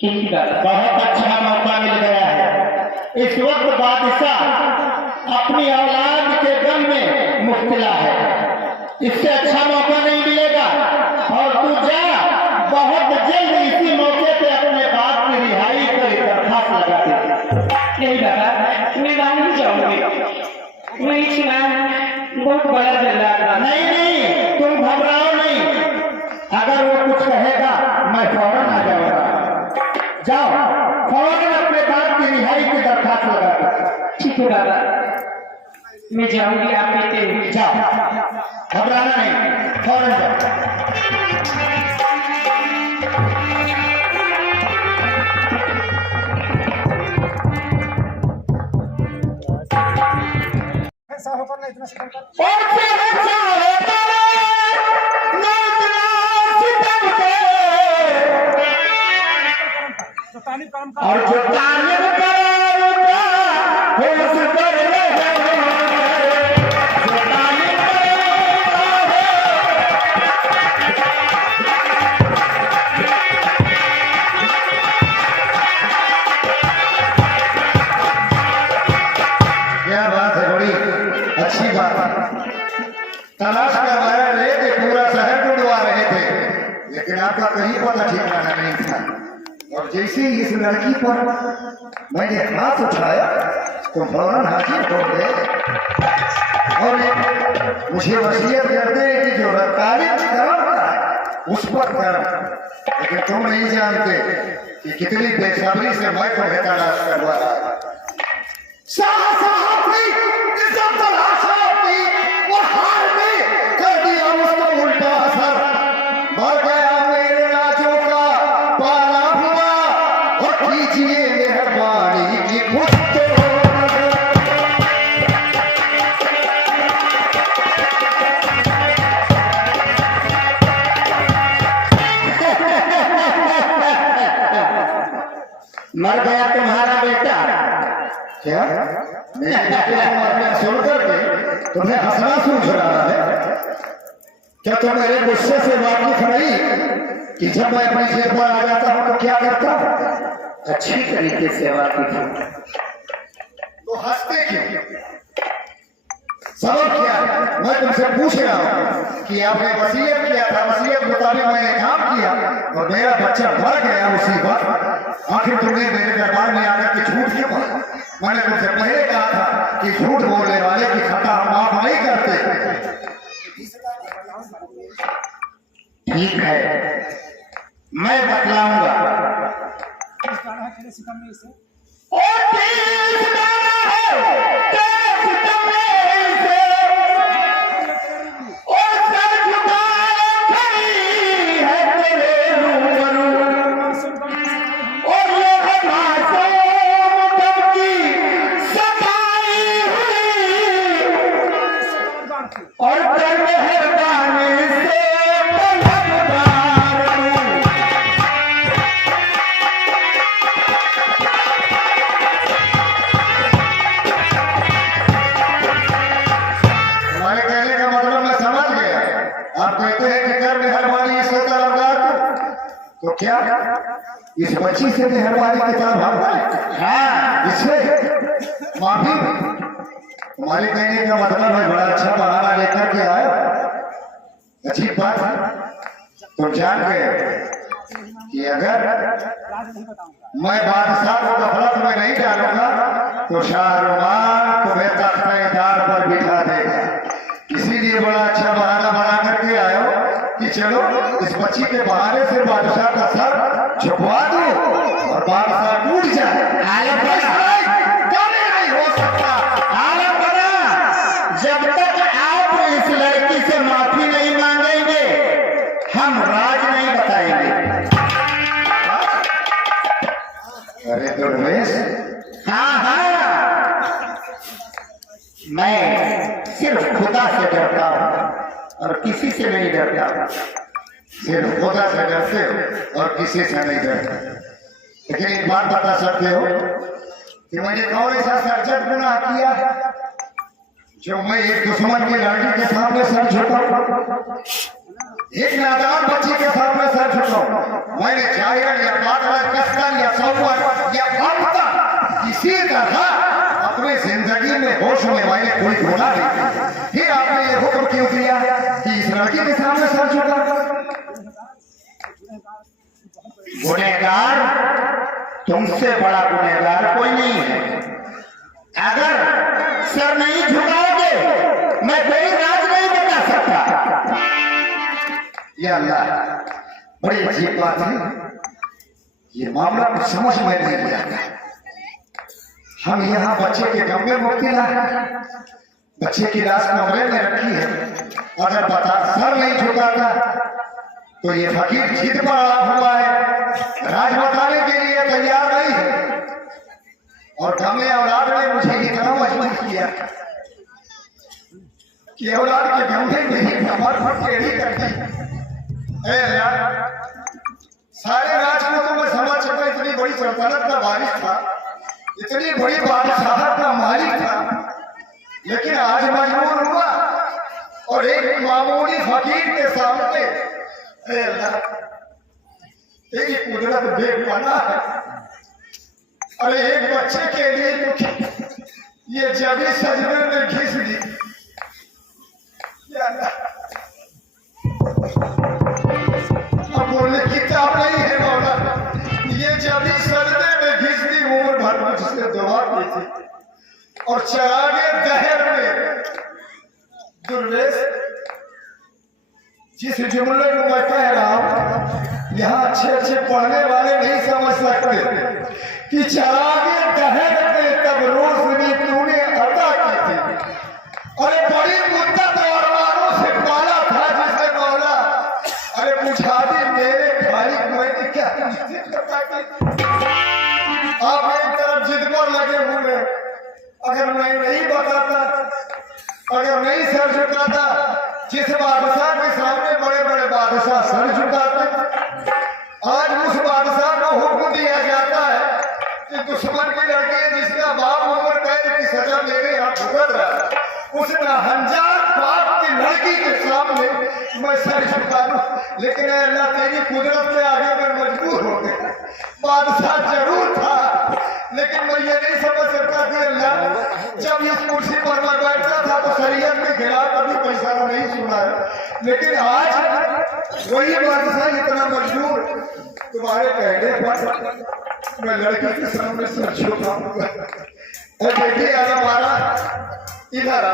बहुत अच्छा मौका मिल गया है। इस वक्त बादशाह अपनी औलाद के गम में मुब्तला है, इससे अच्छा मौका नहीं मिलेगा। और तू जा, बहुत जल्द इसी मौके पे अपने बाप की रिहाई को दरखास्त लगा दे। नहीं बाबा, मैं वहां नहीं जाऊंगी। मेरी सुना बहुत बड़ा जल्लाद। नहीं नहीं, तुम घबराओ नहीं। अगर वो कुछ कहेगा मैं फौरन आ जाऊंगा। जाओ, फौरन अपने बाप की रिहाई की दरखास्त लगा दो। ठीक है बाबा, मैं जाऊंगी। आप कहते हैं जाओ, घबराना नहीं, फौरन जाओ। ऐसा होकर ना इतना सितम कर जो तालीब काम का और जो तालीब करेगा वो उस पर क्या बात है, बड़ी अच्छी बात है। तलाश कर रहे थे, पूरा शहर ढूंढवा रहे थे, लेकिन आपका कहीं पता ठिकाना नहीं था। और जैसे ही इस लड़की पर मैंने हाथ उठाया तो फौरन हाजिर हो गए और मुझे वसीयत करते हैं कि जो तारीफ कर्म का है उस पर कर्म। लेकिन तुम नहीं जानते कि कितनी बेसब्री से मैं तुम्हें तलाश करवा रहा हूं। उल्टा असर मर गया मेरे लाजों का पाला हुआ। और कीजिए मेहरबानी की मर गया तुम्हारा बेटा। क्या सुनकर के तुम्हें हंसना सूझ रहा है? क्या तुम मेरे गुस्से से वाकिफ नहीं कि जब मैं अपनी जेब पर आ जाता हूं तो क्या करता हूं? अच्छी तरीके से वाकिफ हूं। तो हंसते क्यों? सबब क्या है? मैं तुमसे पूछ रहा हूं कि आपने वसीयत किया था, वसीयत मुताबिक मैंने काम किया और मेरा बच्चा मर गया उसी वक्त। आखिर तुमने मेरे दरबार में आकर के झूठ क्यों बोला? मैंने तुमसे पहले कहा था कि झूठ बोलने वाले की खता हम माफ नहीं करते। ठीक है, मैं बतलाऊंगा। सितम में इसे तो क्या इस बच्ची से मेहरबानी के साथ भाग गए? हाँ, इससे माफी। तुम्हारे कहने का मतलब है बड़ा अच्छा बहाना लेकर के आया। अच्छी बात है। तुम जान गए कि अगर मैं बादशाह को गफलत में नहीं डालूंगा तो शाहरुमान तुम्हें तख्ते-ए-दार पर बिठा देगा। इसीलिए बड़ा अच्छा बहाना बना करके आयो कि चलो इस बच्ची के बहाने से बादशाह का सर झुकवा दो और बादशाह टूट जाए। नहीं हो सकता। जब तक आप इस लड़की से माफी नहीं मांगेंगे हम राज नहीं बताएंगे। अरे तो रमेश, हाँ हाँ, मैं सिर्फ खुदा से डरता हूँ और किसी से नहीं डरता। सिर्फ खुदा से डरते हो और किसी से नहीं डरते। लेकिन एक बात बता सकते हो कि मैंने कौन ऐसा सर्जन गुनाह किया है जो मैं एक दुश्मन की लड़की के सामने सर झुकाऊं, एक नादान बच्ची के सामने सर झुकाऊं? मैंने क्या आयरन या बादल कस्तर या सौवर या आफ्ता किसी तरह अपनी जिंदगी में होश में वाले कोई गुनाह नहीं, फिर आपने ये हुक्म क्यों दिया कि इस लड़की के सामने सर झुका? गुनहगार तुमसे बड़ा गुनहगार कोई नहीं है। अगर सर नहीं झुकाओगे मैं कोई राज नहीं बता सकता। या अल्लाह, बड़ी अजीब बात है, ये मामला कुछ समझ में नहीं आता। हम यहाँ बच्चे के कमरे मुक्ति लाए, बच्चे की लाश कमरे में रखी है, अगर बता सर नहीं झुकाता तो ये फकीर जिद पर अड़ा हुआ है, राज बताने के लिए तैयार नहीं है। और कमले औलाद ने मुझे इतना मजबूर किया कि औलाद के गंभे में ही कमर पर टेढ़ी कर दी। ए अल्लाह, सारे राजपूतों में समझ चुका इतनी बड़ी सल्तनत का वारिस था, इतनी बड़ी बादशाहत का मालिक था, लेकिन आज मजबूर हुआ और एक मामूली फकीर के सामने तेरी कुदरत बेपना है। अरे एक बच्चे के लिए ये जबी सजदे में घिस दी। अब बोलने की ताब नहीं है मौला, ये जबी सजदे में घिस दी, उम्र भर मुझसे दुआ की थी। और चरागे दहर में दुर्वेश, जिस जुमले को मैं कह रहा हूं यहाँ अच्छे अच्छे पढ़ने वाले नहीं समझ सकते कि चरागे दहर में तब रोशनी तूने अदा की थी। अरे बड़ी मुद्दत और मानों से पाला था जिसे मौला, अरे बुझा दी मेरे खालिक, मैंने क्या आप एक तरफ जिद पर लगे हुए, अगर मैं नहीं बताता, अगर नहीं सर झुकाता, जिस बादशाह के सामने बड़े बड़े बादशाह सर झुकाते, आज उस बादशाह को हुक्म दिया जाता है कि दुश्मन की लड़की जिसका बाप उम्र कैद की सजा मेरे यहाँ भुगत रहा है, उस नाहंजार बाप की लड़की के सामने मैं सर झुका दूं। लेकिन अल्लाह तेरी कुदरत के आगे मैं मजबूर हो गया। बादशाह जरूर था, लेकिन मैं ये नहीं समझ सकता कि अल्लाह जब इस कुर्सी पर मैं बैठा था तो शरीयत के खिलाफ कभी पैसा नहीं सुना है, लेकिन आज वही बादशाह इतना मजबूर तुम्हारे कहने पर मैं लड़की के सामने सर झुकाऊंगा। और देखिए हमारा इधर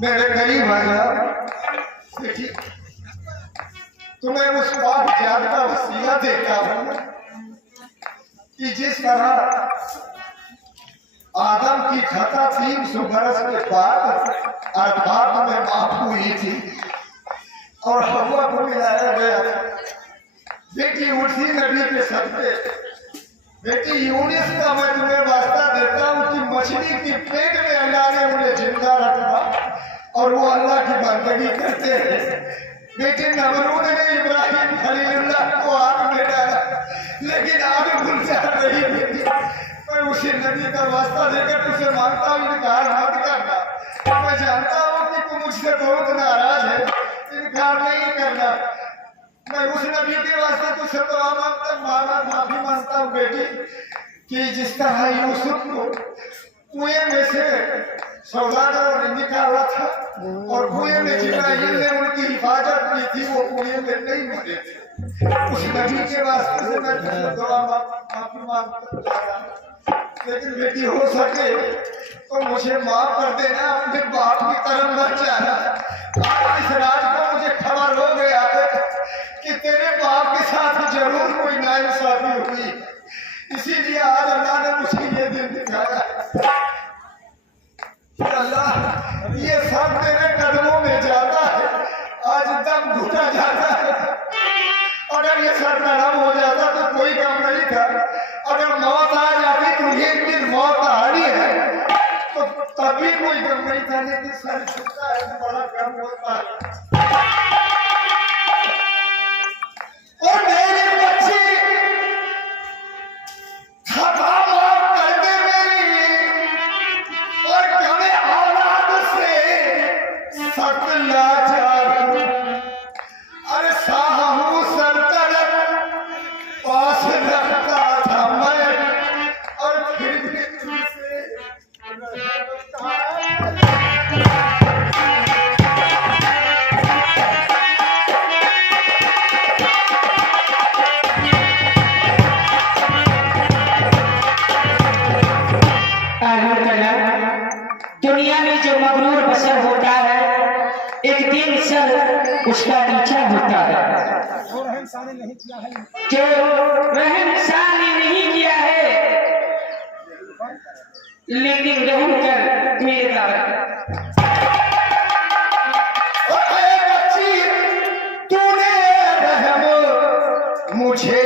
मेरे करीब आया, देखिए तुम्हें उस बात ज्यादा वसीला देता हूं कि जिस तरह आदम की खता 300 बरस के बाद अर्थात में माफ हुई थी और हवा को मिलाया गया। बेटी उसी नबी के सदके, बेटी यूनिस का मैं तुम्हें वास्ता देता हूँ कि मछली के पेट में अल्लाह ने उन्हें जिंदा रखा और वो अल्लाह की बंदगी करते हैं। बेटी नमरूद ने इब्राहिम खलीलुल्लाह को आग में डाला, लेकिन आग गुलजार नहीं देती। मैं उसी नबी का वास्ता देकर तुझसे मांगता हूँ, इनकार मत करना। मैं जानता हूँ कि तू मुझसे बहुत नाराज है, इनकार नहीं करना। मैं उस नबी के वास्ते तुझसे दुआ मांगता, माफी मांगता हूँ बेटी, कि जिस तरह यूसुफ को कुएं में से सौदागरों ने निकाला था और कुएं में जिब्राइल ने उनकी हिफाजत की थी, वो कुएं में नहीं मरे थे। उस नबी के वास्ते से मैं तुझसे दुआ माफी मांगता। लेकिन बेटी हो सके तो मुझे माफ कर देना, अपने बाप की तरफ मत जाना। इस राज को मुझे खबर हो गया है कि तेरे बाप के साथ जरूर कोई नाइंसाफी हुई, इसीलिए आज अल्लाह ने मुझे ये दिन दिखाया। अल्लाह ये सब तेरे कदमों में जाता है, आज दम घुटा जाता है। अगर ये सर नरम हो जाता तो कोई काम नहीं था, अगर मौत आ जाती तो एक दिन मौत आनी है तो तभी कोई गम नहीं था, लेकिन सर झुकता है तो बड़ा गम होता है। और मेरे बच्चे खता माफ कर दे मेरी, और कभी औलाद से सख्त लाचार, अरे साहू जो रहन सहन नहीं किया है जो रहन सहन नहीं किया है लेकिन रहम कर मेरे तारा तूने रहम मुझे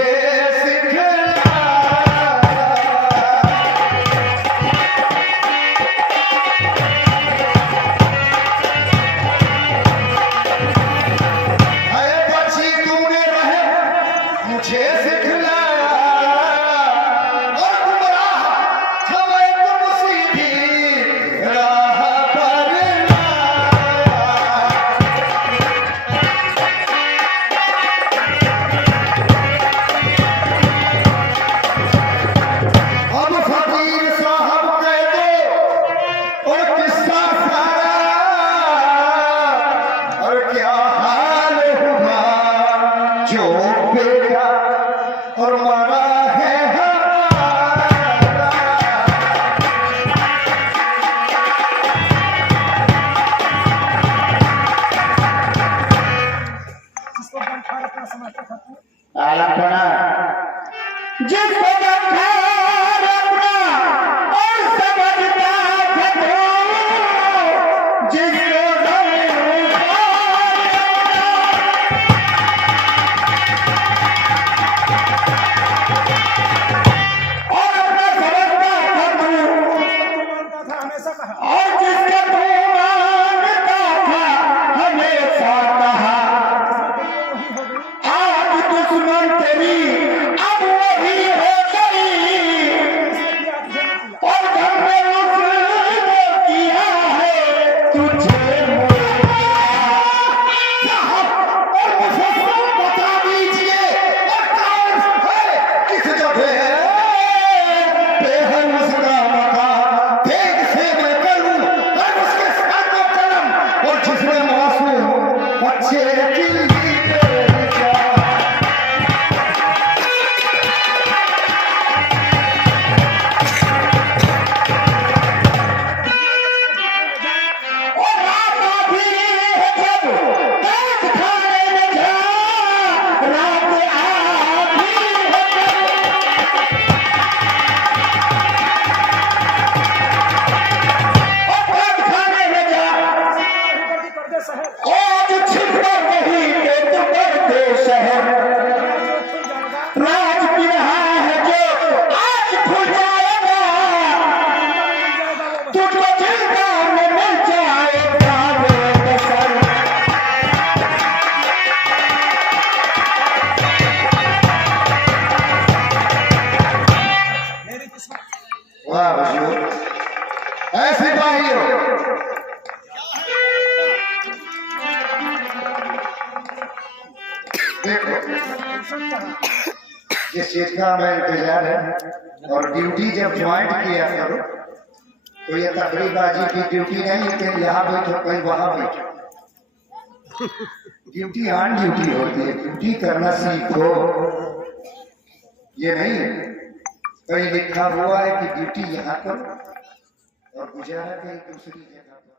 और मारा है जिसको गंखार अपना समझता था तू आलपना जिसको गंखार अपना और समझता था तू जिसको हमेशा कहा और जिसके तू मानता था हमेशा कहा आज दुश्मन तेरी अब वही हो गई और घर में उसने किया है तुझे और मुझे बता दीजिए और कौन है किस जगह बेहद उसका मकान देख से मैं करूं और उसके साथ में कलम और जिसमें मासूम बच्चे की वाह हुजूर ऐसे भाई हो देखो जिस चीज का हमें इंतजार है और ड्यूटी जब ज्वाइन किया करो तो ये तकरीबाजी की ड्यूटी नहीं कि यहाँ बैठो कहीं वहां बैठो ड्यूटी ऑन ड्यूटी होती है ड्यूटी करना सीखो ये नहीं कहीं लिखा हुआ है कि ड्यूटी यहाँ करो और गुजारा कहीं दूसरी जगह।